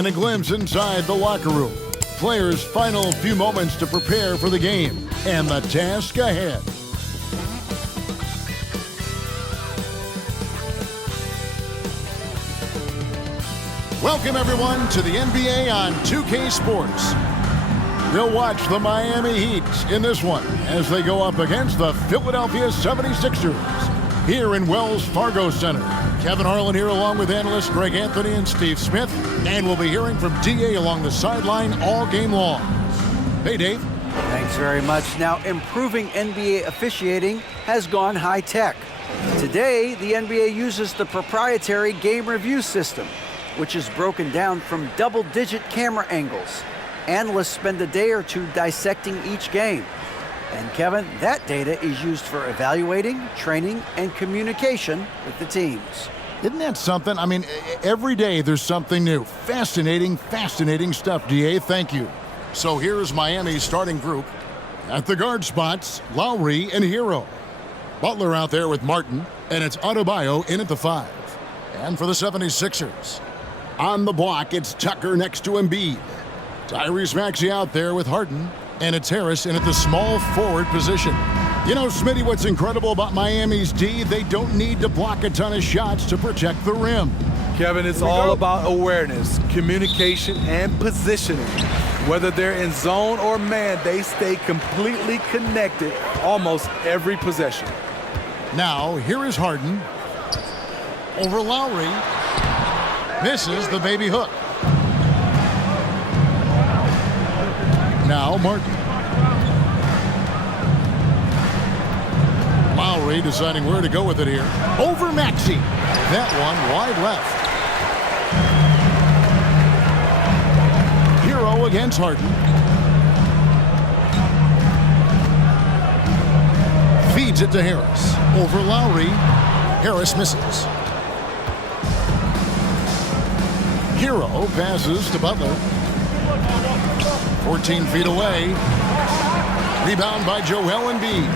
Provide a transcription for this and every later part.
and a glimpse inside the locker room. Players' final few moments to prepare for the game and the task ahead. Welcome, everyone, to the NBA on 2K Sports. We'll watch the Miami Heat in this one as they go up against the Philadelphia 76ers here in Wells Fargo Center. Kevin Harlan here along with analysts Greg Anthony and Steve Smith, and we'll be hearing from DA along the sideline all game long. Hey, Dave. Thanks very much. Now, improving NBA officiating has gone high-tech. Today, the NBA uses the proprietary game review system, which is broken down from double-digit camera angles. Analysts spend a day or two dissecting each game. And Kevin, that data is used for evaluating, training, and communication with the teams. Isn't that something? I mean, every day there's something new. Fascinating stuff, DA. Thank you. So here's Miami's starting group. At the guard spots, Lowry and Hero. Butler out there with Martin, and it's Adebayo in at the 5. And for the 76ers, on the block, it's Tucker next to Embiid. Tyrese Maxey out there with Harden, and it's Harris in at the small forward position. You know, Smitty, what's incredible about Miami's D, they don't need to block a ton of shots to protect the rim. Kevin, it's all about awareness, communication, and positioning. Whether they're in zone or man, they stay completely connected almost every possession. Now, here is Harden. Over Lowry. Misses the baby hook. Now Martin. Lowry deciding where to go with it here. Over Maxey. That one wide left. Hero against Harden. Feeds it to Harris. Over Lowry. Harris misses. Hero passes to Butler. 14 feet away. Rebound by Joel Embiid.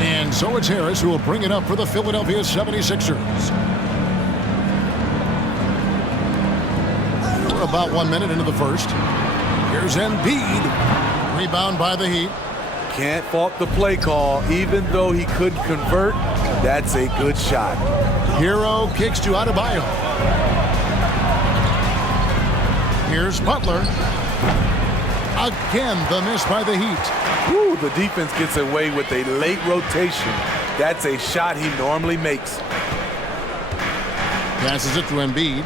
And so it's Harris who will bring it up for the Philadelphia 76ers. We're about 1 minute into the first. Here's Embiid. Rebound by the Heat. Can't fault the play call. Even though he couldn't convert, that's a good shot. Hero kicks to Adebayo. Here's Butler. Again, the miss by the Heat. Woo, the defense gets away with a late rotation. That's a shot he normally makes. Passes it to Embiid.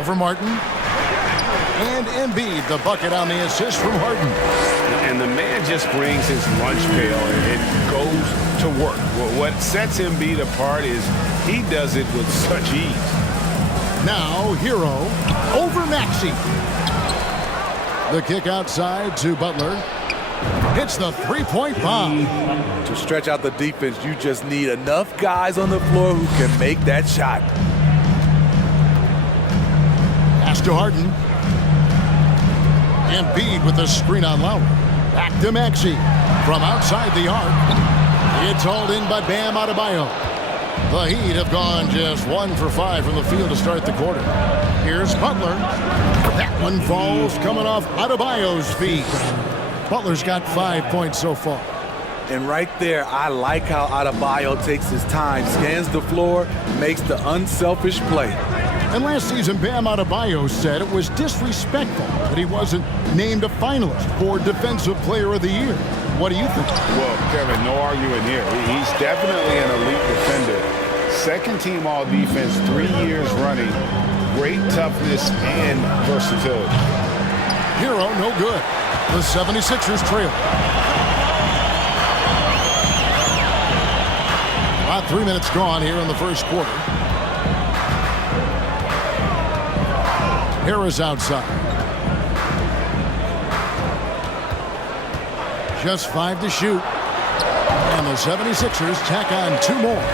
Over Martin. And Embiid, the bucket on the assist from Harden. And the man just brings his lunch pail and goes to work. Well, what sets Embiid apart is he does it with such ease. Now, Hero over Maxey. The kick outside to Butler. Hits the three-point bomb. To stretch out the defense, you just need enough guys on the floor who can make that shot. Pass to Harden. Embiid with the screen on Lowry. Back to Maxey from outside the arc. It's hauled in by Bam Adebayo. The Heat have gone just 1 for 5 from the field to start the quarter. Here's Butler. That one falls coming off Adebayo's feet. Butler's got 5 points so far. And right there, I like how Adebayo takes his time, scans the floor, makes the unselfish play. And last season, Bam Adebayo said it was disrespectful that he wasn't named a finalist for Defensive Player of the Year. What do you think? Well, Kevin, no arguing here. He's definitely an elite defender. Second team all defense, 3 years running. Great toughness and versatility. Hero, no good. The 76ers trail. About 3 minutes gone here in the first quarter. Harris outside. Just 5 to shoot. And the 76ers tack on 2 more.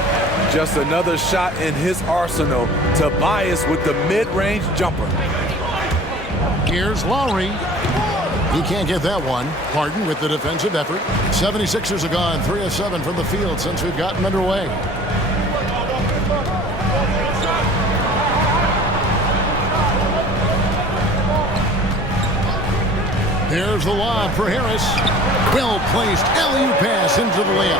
Just another shot in his arsenal. Tobias with the mid-range jumper. Here's Lowry. He can't get that one. Harden with the defensive effort. 76ers have gone 3 of 7 from the field since we've gotten underway. Here's the lob for Harris. Well-placed alley-oop pass into the layup.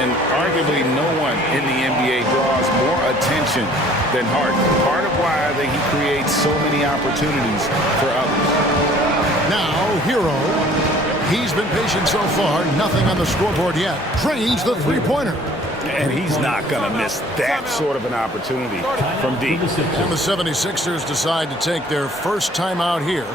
And arguably no one in the NBA draws more attention than Harden. Part of why I think he creates so many opportunities for others. Now, Hero. He's been patient so far. Nothing on the scoreboard yet. Drains the three-pointer. And he's not going to miss that sort of an opportunity from deep. And the 76ers decide to take their first timeout here.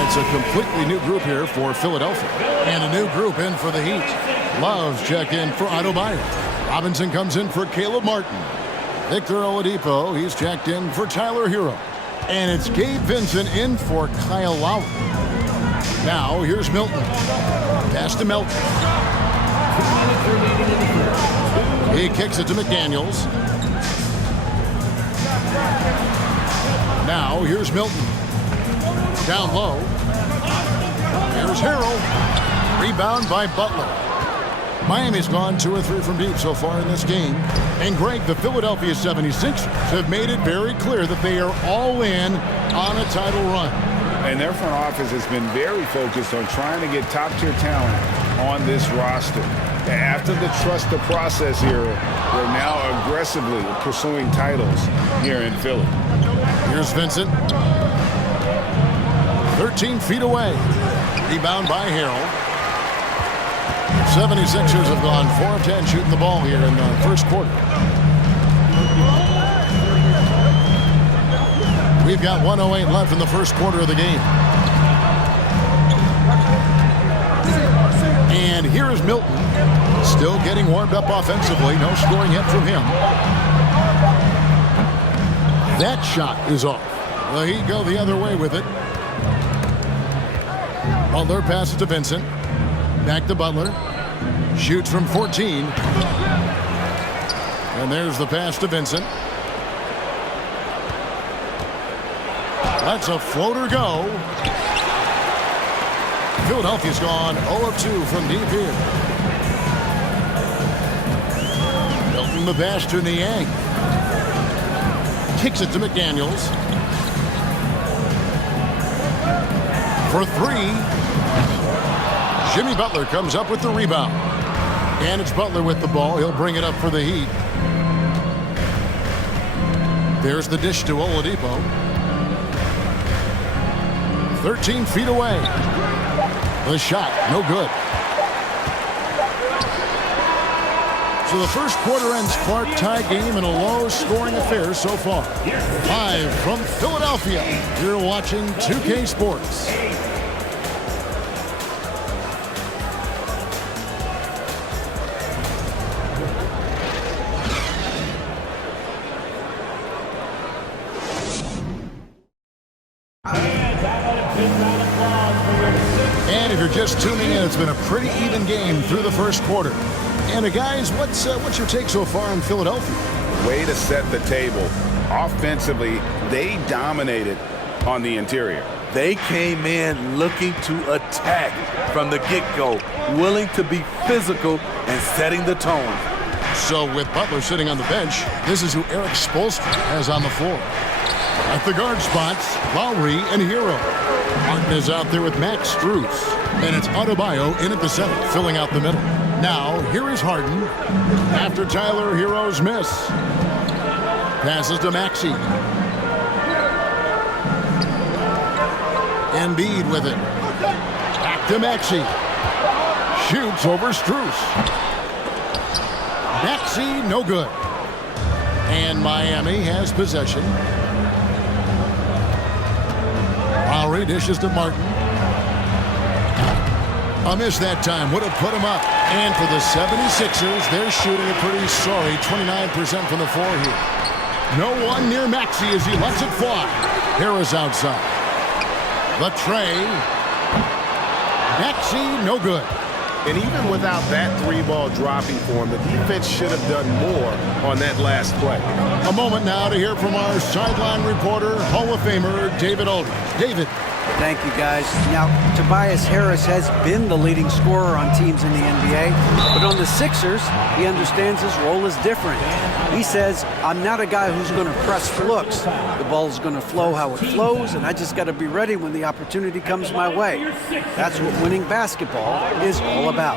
It's a completely new group here for Philadelphia. And a new group in for the Heat. Love's check in for Adebayo. Robinson comes in for Caleb Martin. Victor Oladipo, he's checked in for Tyler Hero. And it's Gabe Vincent in for Kyle Lowry. Now, here's Milton. Pass to Melton. He kicks it to McDaniels. Now, here's Milton. Down low. Here's Harrell. Rebound by Butler. Miami's gone 2 or 3 from deep so far in this game. And Greg, the Philadelphia 76ers have made it very clear that they are all in on a title run. And their front office has been very focused on trying to get top-tier talent on this roster. After the trust the process era, they're now aggressively pursuing titles here in Philly. Here's Vincent. 13 feet away. Rebound by Harrell. 76ers have gone 4 of 10 shooting the ball here in the first quarter. We've got 1:08 left in the first quarter of the game. And here is Milton. Still getting warmed up offensively. No scoring yet from him. That shot is off. The Heat go the other way with it. Butler passes to Vincent. Back to Butler. Shoots from 14. And there's the pass to Vincent. That's a floater go. Philadelphia's gone 0 of 2 from deep here. Milton the pass to Niang. Kicks it to McDaniels. For 3. Jimmy Butler comes up with the rebound. And it's Butler with the ball. He'll bring it up for the Heat. There's the dish to Oladipo. 13 feet away. The shot, no good. So the first quarter ends Clark tie game in a low-scoring affair so far. Live from Philadelphia, you're watching 2K Sports. And if you're just tuning in, it's been a pretty even game through the first quarter. And guys, what's your take so far in Philadelphia? Way to set the table. Offensively, they dominated on the interior. They came in looking to attack from the get-go, willing to be physical and setting the tone. So with Butler sitting on the bench, this is who Eric Spoelstra has on the floor. At the guard spots, Lowry and Hero. Martin is out there with Max Strus. And it's Adebayo in at the center, filling out the middle. Now, here is Harden. After Tyler Hero's miss. Passes to Maxey. Embiid with it. Back to Maxey. Shoots over Strus. Maxey, no good. And Miami has possession. Lowry dishes to Martin. A miss that time would have put him up. And for the 76ers, they're shooting a pretty sorry 29% from the floor here. No one near Maxey as he lets it fly. Harris outside. The tray. Maxey, no good. And even without that 3-ball dropping for him, the defense should have done more on that last play. A moment now to hear from our sideline reporter, Hall of Famer David Aldridge. David. Thank you, guys. Now, Tobias Harris has been the leading scorer on teams in the NBA, but on the Sixers, he understands his role is different. He says, I'm not a guy who's going to press for looks. The ball's going to flow how it flows, and I just got to be ready when the opportunity comes my way. That's what winning basketball is all about.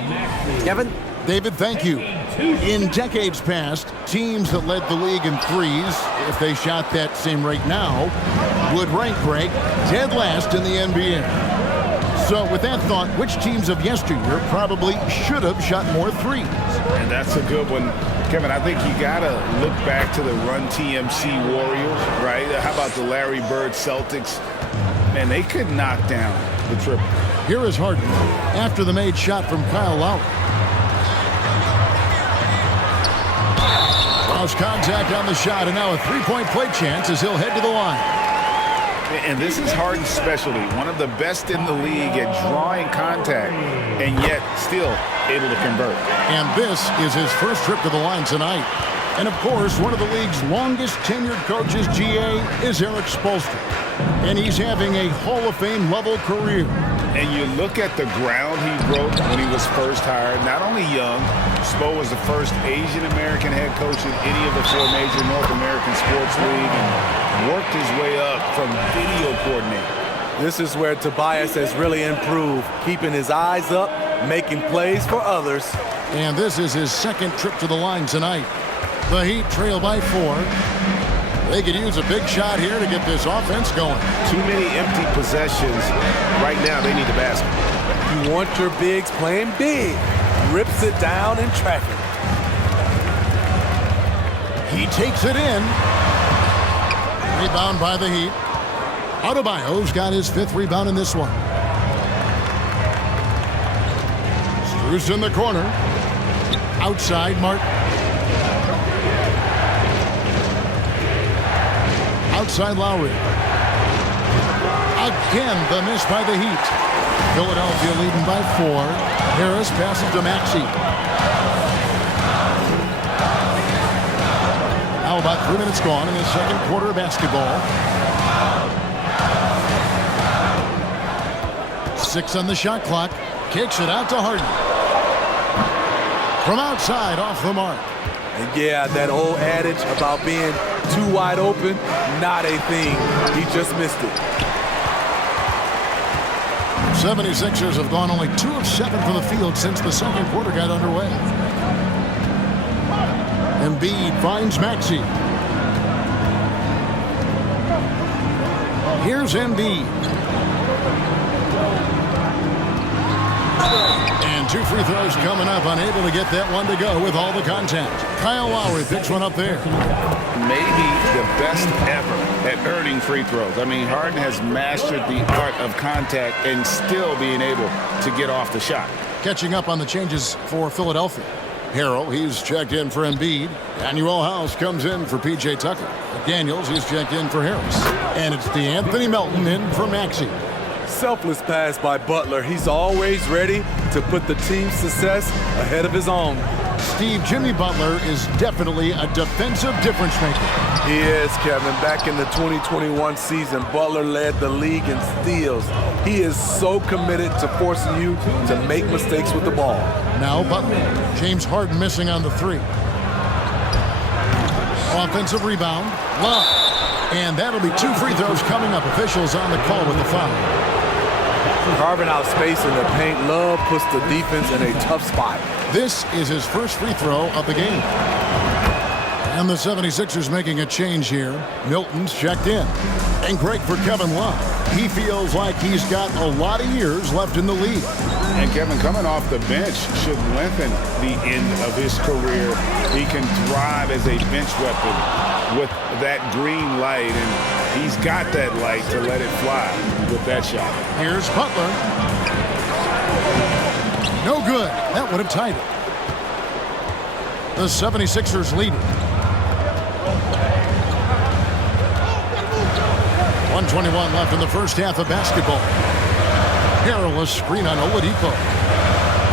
Kevin? David, thank you. In decades past, teams that led the league in threes, if they shot that same rate now, would rank break dead last in the NBA. So with that thought, which teams of yesteryear probably should have shot more threes? And that's a good one. Kevin, I think you got to look back to the Run TMC Warriors, right? How about the Larry Bird Celtics? Man, they could knock down the triple. Here is Harden after the made shot from Kyle Lowry. Lost contact on the shot, and now a three-point play chance as he'll head to the line. And this is Harden's specialty, one of the best in the league at drawing contact, and yet still able to convert. And this is his first trip to the line tonight. And of course, one of the league's longest tenured coaches, GA, is Eric Spoelstra. And he's having a Hall of Fame level career. And you look at the ground he broke when he was first hired. Not only young, Spo was the first Asian-American head coach in any of the 4 major North American sports league and worked his way up from video coordinator. This is where Tobias has really improved, keeping his eyes up, making plays for others. And this is his second trip to the line tonight. The Heat trail by 4. They could use a big shot here to get this offense going. Too many empty possessions. Right now, they need the basket. You want your bigs playing big. Rips it down in traffic. He takes it in. Rebound by the Heat. Adebayo's got his 5th rebound in this one. Strus in the corner. Outside, Martin. Outside Lowry. Again, the miss by the Heat. Philadelphia leading by 4. Harris passes to Maxey. Now about 3 minutes gone in the second quarter of basketball. 6 on the shot clock. Kicks it out to Harden. From outside, off the mark. And yeah, that old adage about being too wide open, not a thing. He just missed it. 76ers have gone only 2 of 7 from the field since the second quarter got underway. Embiid finds Maxey. Here's Embiid. And 2 free throws coming up, unable to get that one to go with all the contact. Kyle Lowry picks one up there. Maybe the best ever at earning free throws. I mean, Harden has mastered the art of contact and still being able to get off the shot. Catching up on the changes for Philadelphia. Harrell, he's checked in for Embiid. Daniel House comes in for P.J. Tucker. Daniels, he's checked in for Harris. And it's DeAnthony Melton in for Maxey. Selfless pass by Butler. He's always ready to put the team's success ahead of his own. Steve, Jimmy Butler is definitely a defensive difference maker. He is, Kevin. Back in the 2021 season, Butler led the league in steals. He is so committed to forcing you to make mistakes with the ball. Now Butler. James Harden missing on the 3. Offensive rebound. Love. And that'll be 2 free throws coming up. Officials on the call with the foul. Carving out space in the paint. Love puts the defense in a tough spot. This is his first free throw of the game. And the 76ers making a change here. Milton's checked in. And great for Kevin Love. He feels like he's got a lot of years left in the league. And Kevin, coming off the bench should lengthen the end of his career. He can thrive as a bench weapon with that green light, and he's got that light to let it fly with that shot. Here's Butler. No good. That would have tied it. The 76ers lead. 1:21 left in the first half of basketball. Harrell, a screen on Oladipo.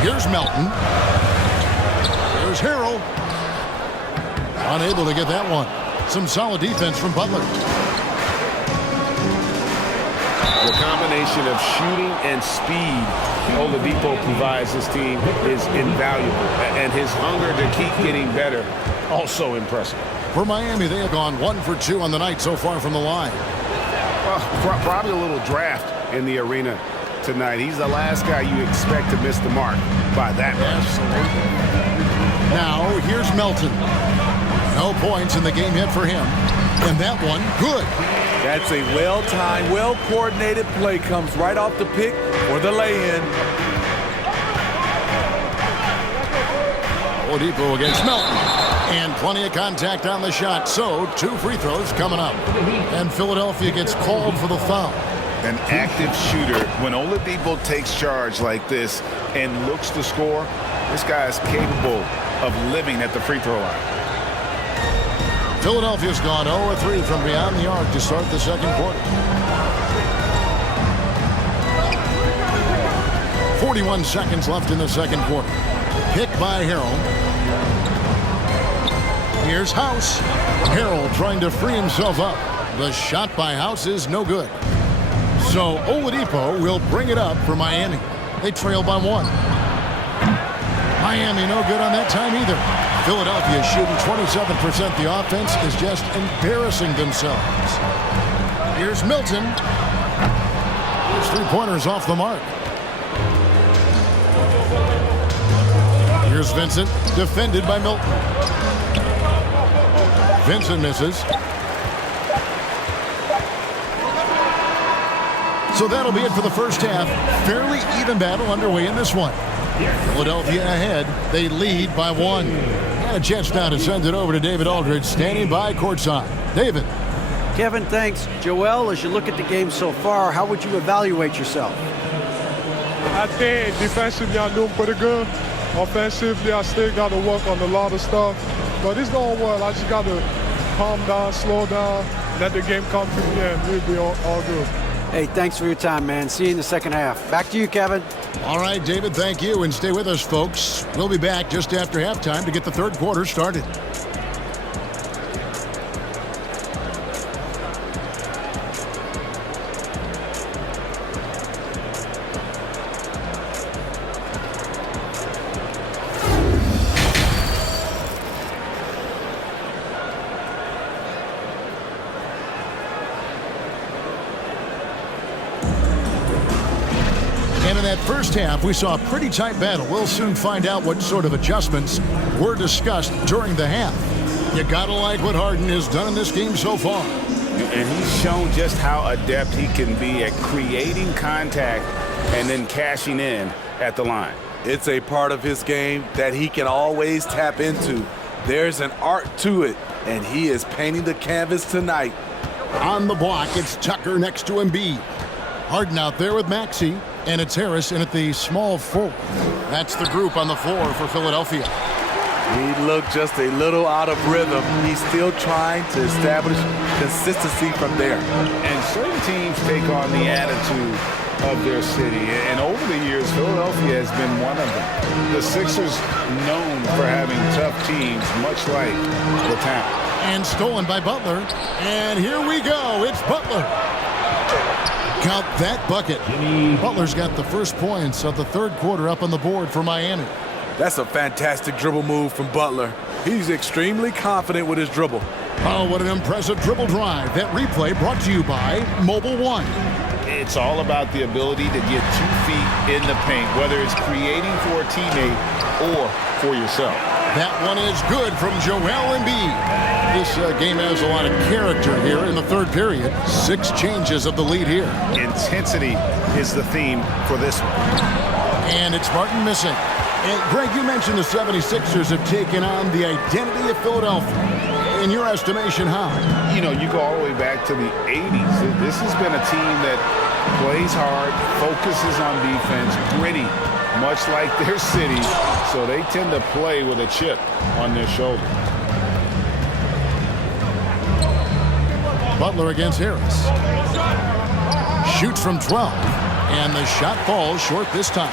Here's Melton. Here's Harrell. Unable to get that one. Some solid defense from Butler. The combination of shooting and speed Oladipo provides this team is invaluable. And his hunger to keep getting better, also impressive. For Miami, they have gone 1 for 2 on the night so far from the line. Well, probably a little draft in the arena tonight. He's the last guy you expect to miss the mark by that much. Absolutely. Now, here's Melton. No points in the game yet for him. And that one, good. That's a well-timed, well-coordinated play. Comes right off the pick for the lay-in. Oladipo against Melton. And plenty of contact on the shot. So, 2 free throws coming up. And Philadelphia gets called for the foul. An active shooter, when Oladipo takes charge like this and looks to score, this guy is capable of living at the free throw line. Philadelphia's gone 0-3 from beyond the arc to start the second quarter. 41 seconds left in the second quarter. Pick by Harrell. Here's House. Harrell trying to free himself up. The shot by House is no good. So Oladipo will bring it up for Miami. They trail by 1. Miami no good on that time either. Philadelphia shooting 27%. The offense is just embarrassing themselves. Here's Milton. His 3-pointers off the mark. Here's Vincent, defended by Milton. Vincent misses. So that'll be it for the first half. Fairly even battle underway in this one. Philadelphia ahead. They lead by 1. And a chance now to send it over to David Aldridge, standing by courtside. David. Kevin, thanks. Joel, as you look at the game so far, how would you evaluate yourself? I think defensively I'm doing pretty good. Offensively, I still got to work on a lot of stuff. But it's going well. I just got to calm down, slow down, let the game come to me, and we'll be all good. Hey, thanks for your time, man. See you in the second half. Back to you, Kevin. All right, David, thank you. And stay with us, folks. We'll be back just after halftime to get the third quarter started. And in that first half, we saw a pretty tight battle. We'll soon find out what sort of adjustments were discussed during the half. You gotta like what Harden has done in this game so far. And he's shown just how adept he can be at creating contact and then cashing in at the line. It's a part of his game that he can always tap into. There's an art to it, and he is painting the canvas tonight. On the block, it's Tucker next to Embiid. Harden out there with Maxey, and it's Harris in at the small forward. That's the group on the floor for Philadelphia. He looked just a little out of rhythm. He's still trying to establish consistency from there. And certain teams take on the attitude of their city. And over the years, Philadelphia has been one of them. The Sixers known for having tough teams, much like the town. And stolen by Butler. And here we go. It's Butler. Count that bucket. Butler's got the first points of the third quarter up on the board for Miami. That's a fantastic dribble move from Butler. He's extremely confident with his dribble. Oh, what an impressive dribble drive. That replay brought to you by Mobile One. It's all about the ability to get 2 feet in the paint, whether it's creating for a teammate or for yourself. That one is good from Joel Embiid. This game has a lot of character here in the third period. 6 changes of the lead here. Intensity is the theme for this one. And it's Martin missing. And Greg, you mentioned the 76ers have taken on the identity of Philadelphia. In your estimation, how? You know, you go all the way back to the 80s. This has been a team that plays hard, focuses on defense, gritty, much like their city. So they tend to play with a chip on their shoulder. Butler against Harris. Shoots from 12. And the shot falls short this time.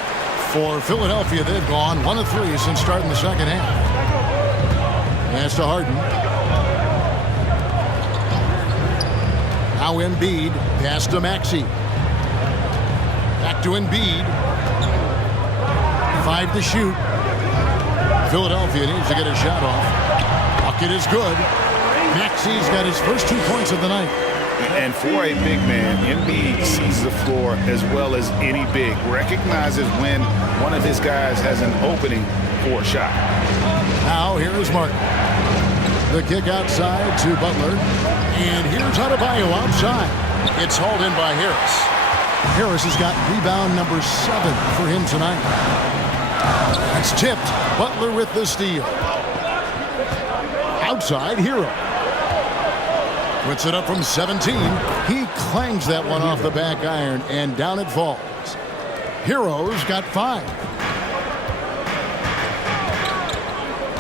For Philadelphia, they've gone 1 of 3 since starting the second half. Pass to Harden. Now Embiid. Pass to Maxey. Back to Embiid. 5 to shoot. Philadelphia needs to get a shot off. Bucket is good. Maxey's got his first 2 points of the night. And for a big man, Embiid sees the floor as well as any big. Recognizes when one of his guys has an opening for a shot. Now here is Martin. The kick outside to Butler. And here's Adebayo outside. It's hauled in by Harris. Harris has got rebound number 7 for him tonight. It's tipped. Butler with the steal. Outside, Hero. Puts it up from 17. He clangs that one off the back iron, and down it falls. Hero's got 5.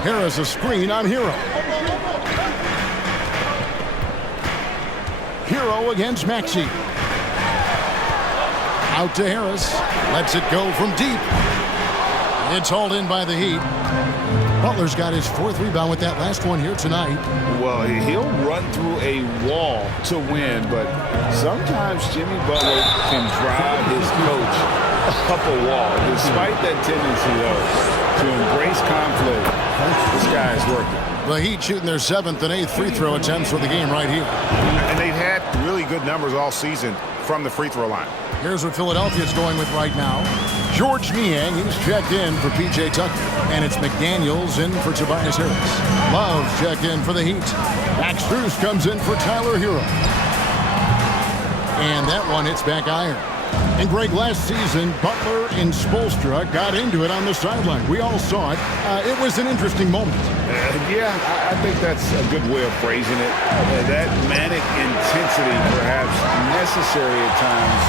Harris a screen on Hero. Hero against Maxey. Out to Harris. Lets it go from deep. It's hauled in by the Heat. Butler's got his 4th rebound with that last one here tonight. Well, he'll run through a wall to win, but sometimes Jimmy Butler can drive his coach up a wall. Despite that tendency, though, to embrace conflict, this guy is working. The Heat shooting their 7th and 8th free throw attempts for the game right here. And they've had really good numbers all season from the free throw line. Here's what Philadelphia's going with right now. George Niang, he's checked in for P.J. Tucker. And it's McDaniels in for Tobias Harris. Love's checked in for the Heat. Max Strus comes in for Tyler Hero. And that one hits back iron. And Greg, last season, Butler and Spoelstra got into it on the sideline. We all saw it. It was an interesting moment. Yeah, I think that's a good way of phrasing it. That manic intensity perhaps necessary at times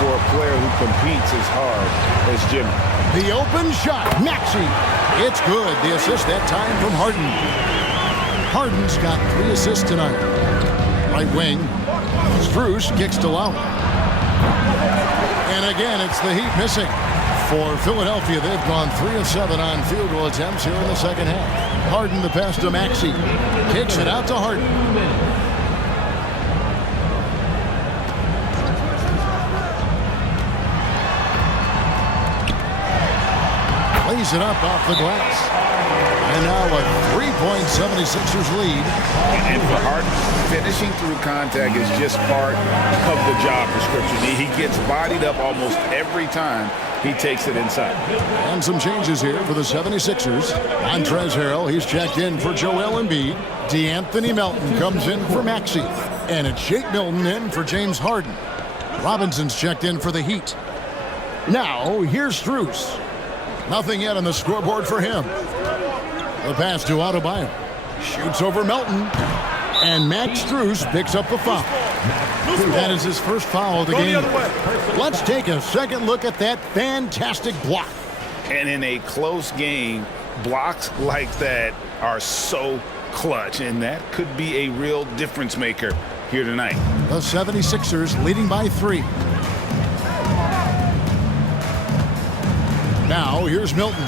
for a player who competes as hard as Jimmy. The open shot, Maxey. It's good. The assist that time from Harden. Harden's got 3 assists tonight. Right wing. Strus kicks to Lowry. And again, it's the Heat missing. For Philadelphia, they've gone 3 of 7 on field goal attempts here in the second half. Harden the pass to Maxey. Kicks it out to Harden. Lays it up off the glass. And now a 3-point 76ers lead. And for Harden, finishing through contact is just part of the job description. He gets bodied up almost every time he takes it inside. And some changes here for the 76ers. Montrezl Harrell, he's checked in for Joel Embiid. DeAnthony Melton comes in for Maxey. And it's Shake Milton in for James Harden. Robinson's checked in for the Heat. Now, here's Strus. Nothing yet on the scoreboard for him. The pass to Adebayo. Shoots over Melton. And Max Strus picks up the foul. That is his first foul of the game. Let's take a second look at that fantastic block. And in a close game, blocks like that are so clutch. And that could be a real difference maker here tonight. The 76ers leading by 3. Now, here's Milton.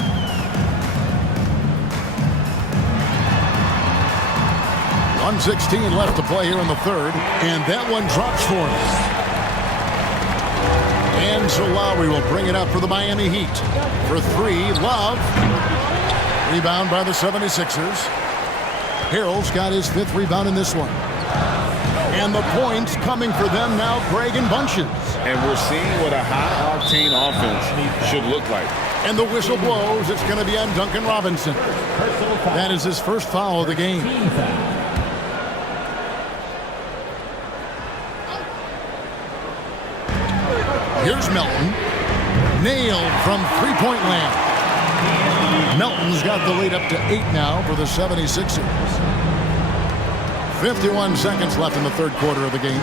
.116 left to play here in the third, and that one drops for him. And so Lowry will bring it up for the Miami Heat. For 3, Love. Rebound by the 76ers. Harrell's got his 5th rebound in this one. And the points coming for them now, Greg and Bunches. And we're seeing what a high-octane offense should look like. And the whistle blows. It's going to be on Duncan Robinson. That is his first foul of the game. Here's Melton. Nailed from 3-point land. Melton's got the lead up to 8 now for the 76ers. 51 seconds left in the third quarter of the game.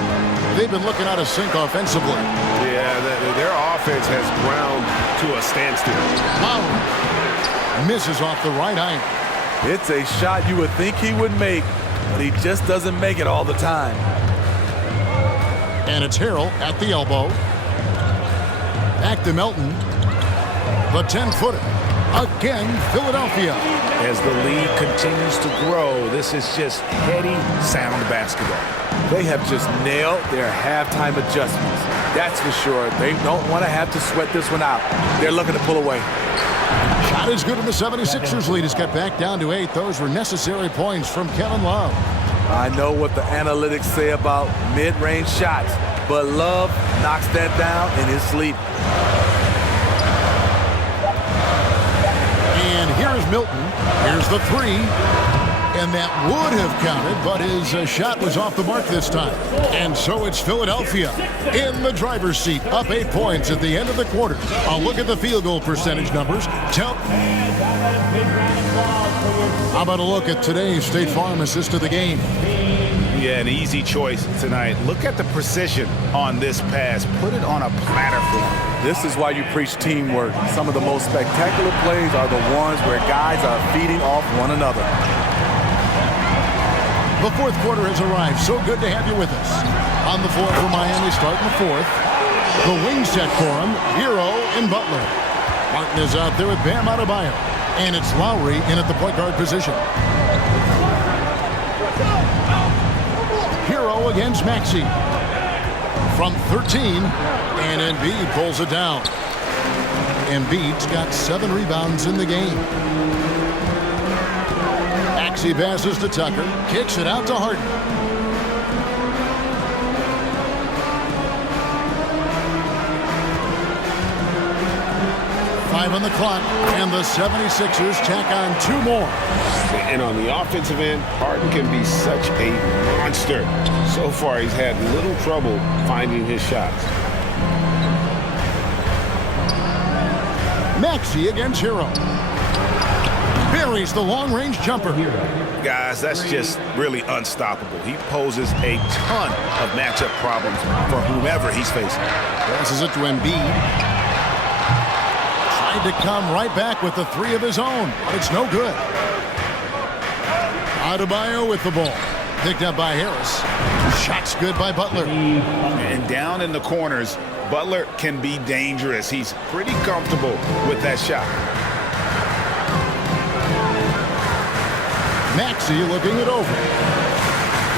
They've been looking out of sync offensively. Yeah, their offense has ground to a standstill. Lowry misses off the right iron. It's a shot you would think he would make, but he just doesn't make it all the time. And it's Harrell at the elbow. Back to Melton. The 10-footer. Again, Philadelphia. As the lead continues to grow, this is just heady, sound basketball. They have just nailed their halftime adjustments. That's for sure. They don't want to have to sweat this one out. They're looking to pull away. Shot is good, and the 76ers lead is cut back down to 8. Those were necessary points from Kevin Love. I know what the analytics say about mid-range shots, but Love knocks that down in his sleep. And here's Milton. Here's the 3. And that would have counted, but his shot was off the mark this time. And so it's Philadelphia in the driver's seat, up 8 points at the end of the quarter. I'll look at the field goal percentage numbers. How about a look at today's State Farm assist of the game? Yeah, an easy choice tonight. Look at the precision on this pass. Put it on a platter for him. This is why you preach teamwork. Some of the most spectacular plays are the ones where guys are feeding off one another. The fourth quarter has arrived. So good to have you with us. On the floor for Miami, starting the fourth. The wing set for him, Hero and Butler. Martin is out there with Bam Adebayo. And it's Lowry in at the point guard position. Hero against Maxey. From 13, and Embiid pulls it down. Embiid's got 7 rebounds in the game. Maxey passes to Tucker, kicks it out to Harden. Five on the clock, and the 76ers tack on 2 more. And on the offensive end, Harden can be such a monster. So far, he's had little trouble finding his shots. Maxey against Hero. Buries the long-range jumper. Guys, that's just really unstoppable. He poses a ton of matchup problems for whomever he's facing. Passes it to Embiid. Tried to come right back with the 3 of his own, but it's no good. Adebayo with the ball. Picked up by Harris. Shot's good by Butler. And down in the corners, Butler can be dangerous. He's pretty comfortable with that shot. Maxey looking it over.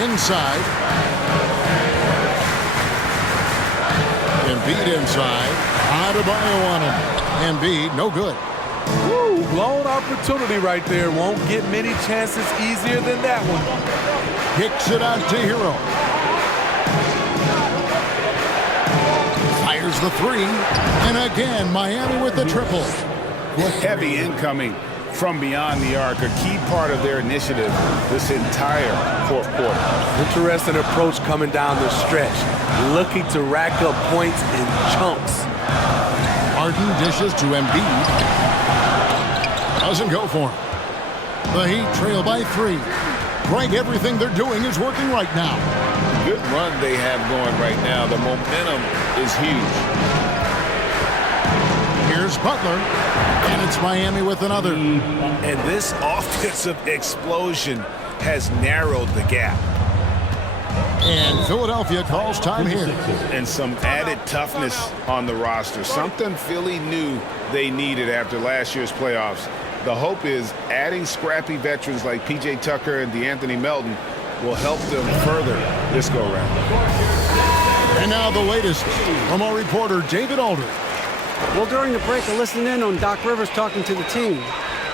Inside. Embiid inside. Adebayo on him. Embiid, no good. Woo, blown opportunity right there. Won't get many chances easier than that one. Kicks it out to Hero. Fires the 3. And again, Miami with the triple. Heavy incoming from beyond the arc, a key part of their initiative this entire fourth quarter. Interesting approach coming down the stretch, looking to rack up points in chunks. Harden dishes to Embiid. Doesn't go for him. The Heat trail by 3. Greg, everything they're doing is working right now. Good run they have going right now. The momentum is huge. Here's Butler, and it's Miami with another. And this offensive explosion has narrowed the gap. And Philadelphia calls time here. And some added toughness on the roster. Something Philly knew they needed after last year's playoffs. The hope is adding scrappy veterans like P.J. Tucker and DeAnthony Melton will help them further this go-round. And now the latest from our reporter, David Alder. Well, during the break, I listened in on Doc Rivers talking to the team.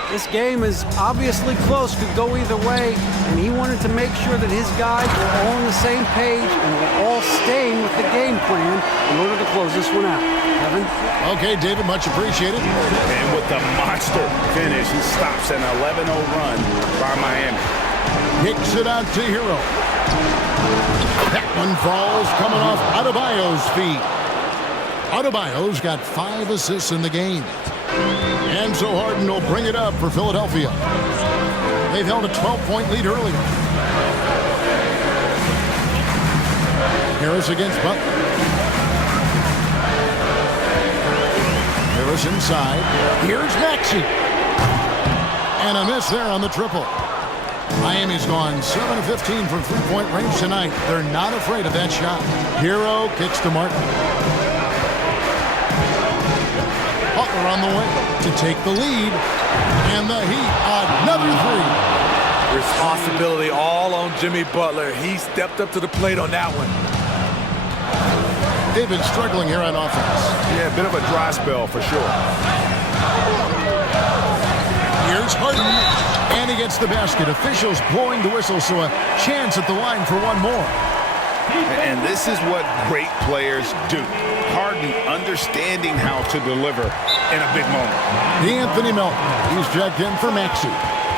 This game is obviously close, could go either way, and he wanted to make sure that his guys were all on the same page and were all staying with the game plan in order to close this one out. Kevin? Okay, David, much appreciated. And with the monster finish, he stops an 11-0 run by Miami. Kicks it out to Hero. That one falls coming off Adebayo's feet. Adebayo's got 5 assists in the game. And so Harden will bring it up for Philadelphia. They've held a 12-point lead earlier. Harris against Butler. Harris inside. Here's Maxey. And a miss there on the triple. Miami's gone 7 of 15 from three-point range tonight. They're not afraid of that shot. Hero kicks to Martin. on the way to take the lead. And the Heat, another three. Responsibility all on Jimmy Butler. He stepped up to the plate on that one. They've been struggling here on offense. Yeah, a bit of a dry spell for sure. Here's Harden, and he gets the basket. Officials blowing the whistle, so a chance at the line for one more. And this is what great players do. Harden understanding how to deliver in a big moment. Anthony Melton, he's checked in for Maxey.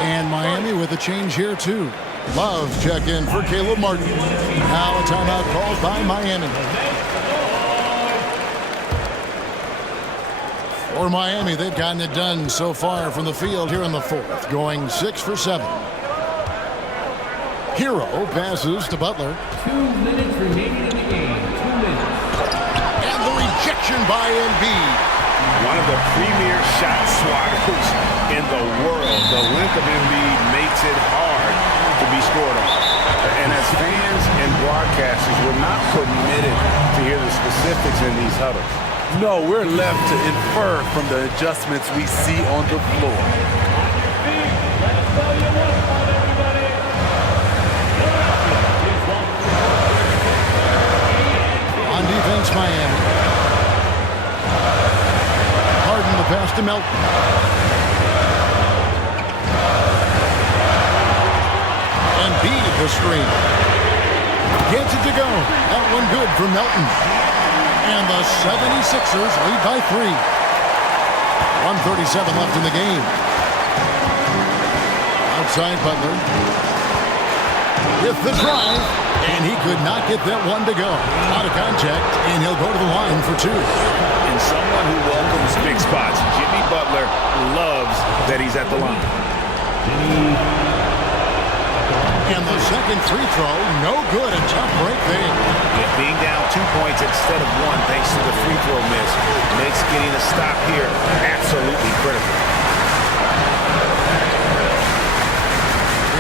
And Miami with a change here, too. Love check in for Caleb Martin. Now a timeout called by Miami. For Miami, they've gotten it done so far from the field here in the fourth, going 6 for 7. Hero passes to Butler. 2 minutes remaining in the game. 2 minutes. And the rejection by Embiid. One of the premier shot swatters in the world. The length of Embiid makes it hard to be scored on. And as fans and broadcasters, we're not permitted to hear the specifics in these huddles. No, we're left to infer from the adjustments we see on the floor. On defense, Miami. Harden the pass to Melton. Embiid the screen. Gets it to go. That one good for Melton. And the 76ers lead by 3. 1:37 left in the game. Outside Butler. With the drive. And he could not get that one to go. Out of contact, and he'll go to the line for 2. And someone who welcomes big spots, Jimmy Butler loves that he's at the line. And the second free throw, no good. A tough break there. Yeah, being down 2 points instead of 1 thanks to the free throw miss makes getting a stop here absolutely critical.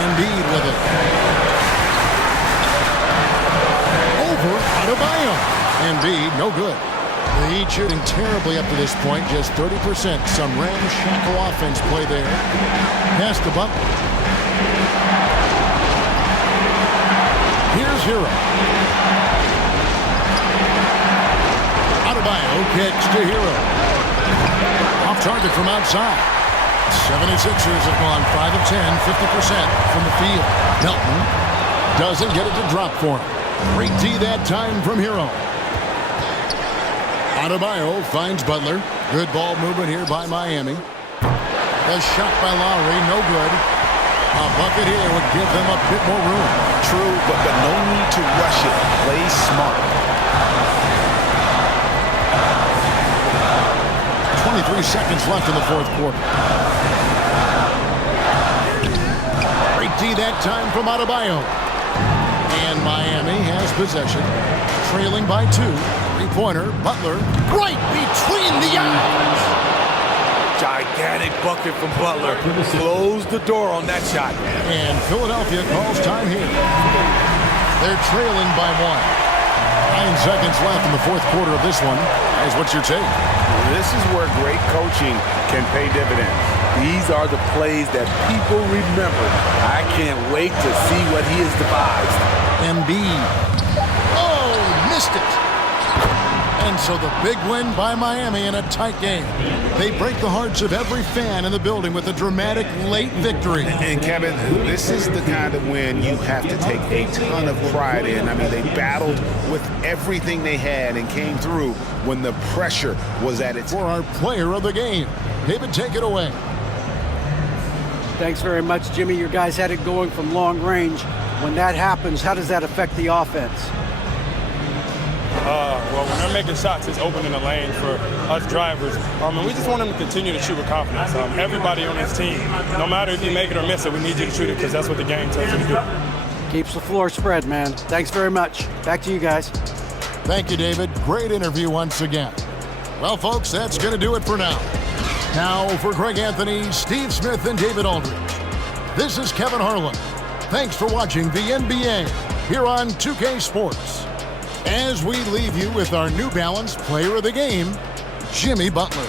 Embiid with it. Over Adebayo. Embiid, no good. The Heat shooting terribly up to this point, just 30%. Some ramshackle offense play there. Pass to Butler. Here's Hero. Adebayo kicks to Hero. Off target from outside. 76ers have gone 5 of 10, 50% from the field. Melton doesn't get it to drop for him. Great D that time from Hero. Adebayo finds Butler. Good ball movement here by Miami. A shot by Lowry, no good. A bucket here would give them a bit more room. True, but no need to rush it. Play smart. 23 seconds left in the fourth quarter. Great D that time from Adebayo. And Miami has possession. Trailing by 2. Three-pointer, Butler. Right between the eyes. Gigantic bucket from Butler. Close the door on that shot. And Philadelphia calls time here. They're trailing by 1. 9 seconds left in the fourth quarter of this one. Guys, what's your take? This is where great coaching can pay dividends. These are the plays that people remember. I can't wait to see what he has devised. Embiid. Oh, missed it. And so the big win by Miami in a tight game. They break the hearts of every fan in the building with a dramatic late victory. And Kevin, this is the kind of win you have to take a ton of pride in. I mean, they battled with everything they had and came through when the pressure was at its... For our player of the game, David, take it away. Thanks very much, Jimmy. Your guys had it going from long range. When that happens, how does that affect the offense? Well, when they're making shots, it's opening the lane for us drivers. And we just want them to continue to shoot with confidence. Everybody on this team, no matter if you make it or miss it, we need you to shoot it because that's what the game tells you to do. Keeps the floor spread, man. Thanks very much. Back to you guys. Thank you, David. Great interview once again. Well, folks, that's going to do it for now. Now, for Greg Anthony, Steve Smith, and David Aldridge, this is Kevin Harlan. Thanks for watching the NBA here on 2K Sports. As we leave you with our New Balance Player of the Game, Jimmy Butler.